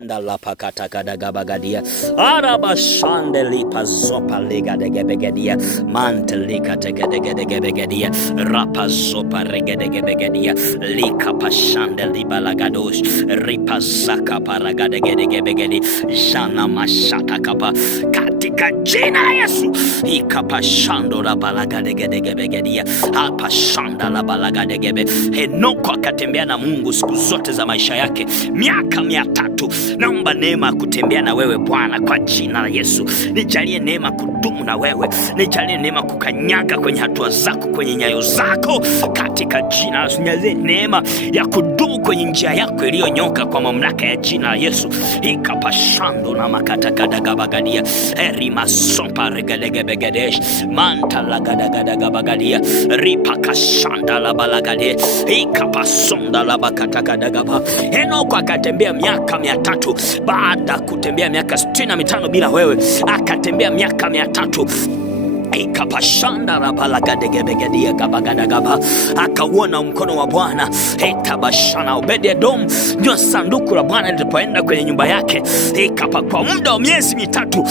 Ndala pakata kadagabagadia araba shande lipa zopa lega degebegedia mantelika tegedegedegebegedia rapa zopa regedegebegedia lika pashande libalagadosh ripa zaka paragadegedegedegedi jana mashata kapa katika jina la Yesu ikapashando la balagadegedegebegedia hapa shanda la balagadegebe. Henoko akatembea na Mungu siku zote za maisha yake miaka 300. Naomba neema kutembea na wewe Bwana kwa jina la Yesu. Nijalie neema kudumu na wewe. Nijalie neema kukanyaga kwenye hatua zako, kwenye nyayo zako katika jina la Yesu. Nijalie neema ya kudumu kwenye njia yako iliyonyoka kwa mamlaka ya jina la Yesu. Ikapashando na makata kadagabagadia erima sompa regalegebegedesh manta lagadagabagadia ripakashanda la balagade ikapasonda la bakata kadagaba. Henoko akatembea miaka 300 baada kutembea miaka 65 bila wewe, akatembea miaka 300 ikapashanda la balagadegebegedia kabagadagaba, akauona mkono wa Bwana. Itabashana Obed-Edom, ndio sanduku la Bwana lilipoenda kwenye nyumba yake, ikapa kwa muda wa miezi 3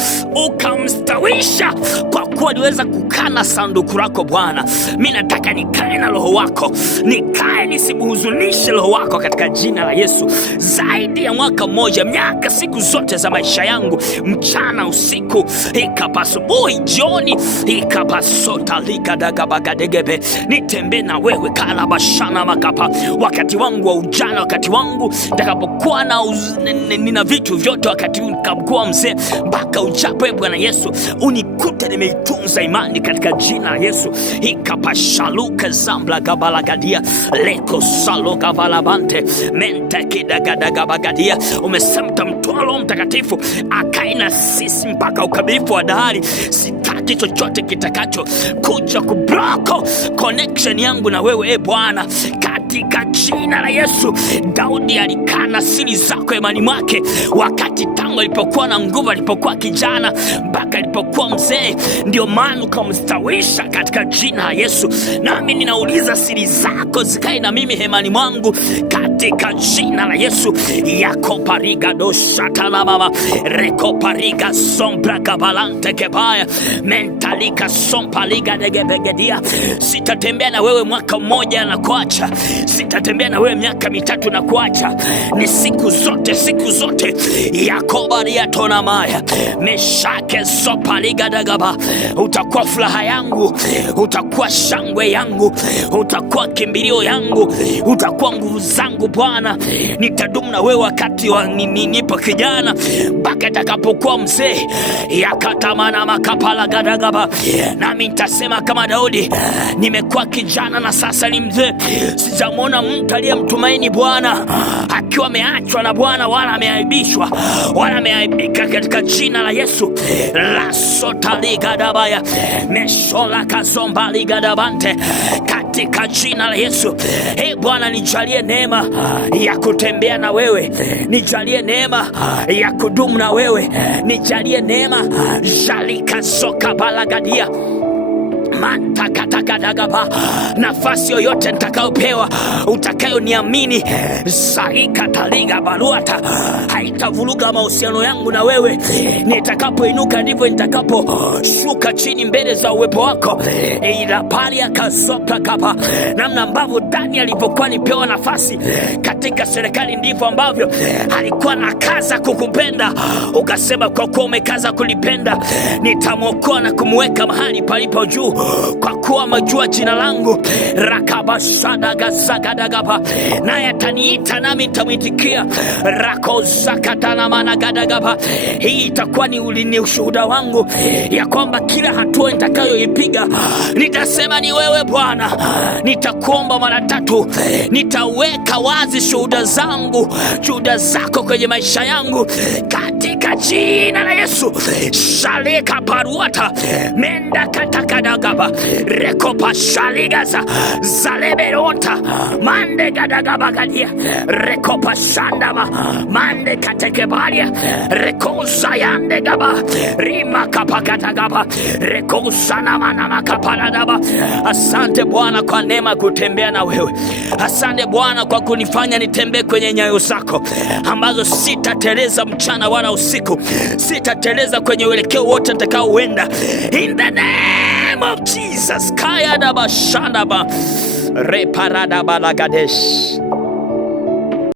ukamstawisha, kwa kuwa aliweza kukana sanduku lako Bwana. Mimi nataka nikae na roho wako, nikae nisibuhuzunishe roho wako katika jina la Yesu. Zaidi ya mwaka mmoja, miaka, siku zote za maisha yangu, mchana usiku, ikapa asubuhi jioni, ikapasota likadagabagadegebe, nitembe na wewe kalabashana makapa. Wakati wangu wa ujana, wakati wangu nitakapokuwa nina vitu vyote, wakati nitakapokuwa mzee, mpaka ujapo Bwana Yesu unikute nimeitunza imani katika jina la Yesu. Ikapashaluka zambla gabalagadia leko salo gavalabante mente kidagadagabagadia. Umesema mtoa Roho Mtakatifu akae na sisi mpaka ukamilifu wa dahari. Sitaki chochote kitakacho kuja kubroko connection yangu na wewe Bwana katika jina la Yesu. Daudi alikana siri zako imani mwake wakati tangu alipokuwa na nguvu, alipokuwa kijana mpaka alipokuwa mzee. Ndio maana ukamstawisha katika jina la Yesu. Nami ninauliza siri zako zikae na mimi hemani mwangu katika jina la Yesu. Yakopariga doshatala mama rekopariga sombra kabalante kebaya mentalika sompaliga degebegedia. Sitatembea na wewe mwaka mmoja na kuacha, sitatembea na wewe miaka 3 na kuacha. Ni siku zote, siku zote. Yakobaria tona maya meshake sopaliga dagaba. Utakuwa furaha yangu, utakuwa shangwe yangu, utakuwa kimbilio yangu, utakuwa nguvu zangu Bwana. Nitadumu na wewe wakati wa nipo kijana mpaka nitakapokuwa mzee. Yakatamana makapala gadagaba. Nami nitasema kama Daudi, nimekuwa kijana na sasa ni mzee. Sijamwona mtu aliyemtumaini Bwana akiwa ameachwa na Bwana, wala ameaibishwa, wala ameaibika katika jina la Yesu. La sota ligadabaya meshola kazomba ligadabante katika jina la Yesu. Bwana, nijalie neema ya kutembea na wewe, nijalie neema ya kudumu na wewe, nijalie neema jalika soka balagadia mantakatagaba. Nafasi yoyote nitakayopewa, utakayoniamini saika taliga baluata, haitavuruga mahusiano yangu na wewe. Nitakapoinuka ndivyo nitakaposhuka chini mbele za uwepo wako. Ila pali akasopa kapa, namna ambavyo Daniel alivyokuwa nipewa nafasi katika serikali, ndivyo ambavyo alikuwa nakaza kukupenda. Ukasema kwa kuwa umekaza kulipenda, nitamwokoa na kumweka mahali palipo juu, kwa kuwa majua jina langu. Rakabashadagasakadagaba, naye ataniita nami nitamwitikia. Rakozakatanamanagadagaba. Hii itakuwa ni ushuhuda wangu ya kwamba kila hatua nitakayoipiga nitasema ni wewe Bwana. Nitakuomba mara 3, nitaweka wazi shuhuda zangu, shuhuda zako kwenye maisha yangu katika katika jina la Yesu. Shalika paruata menda katakadagaba rekopa shaligaza zaleberonta mande gadagabagadia rekopa shandaba mande katekebalia rekosa yande gaba rima kapakatagaba rekosana manama kaparadaba. Asante Bwana kwa neema kutembea na wewe. Asante Bwana kwa kunifanya nitembee kwenye nyayo zako ambazo sitateleza mchana wala usiku. Sitateleza kwenye uelekeo wote nitakaoenda. In the name of Jesus. Kaya daba shandaba reparada balagadesh.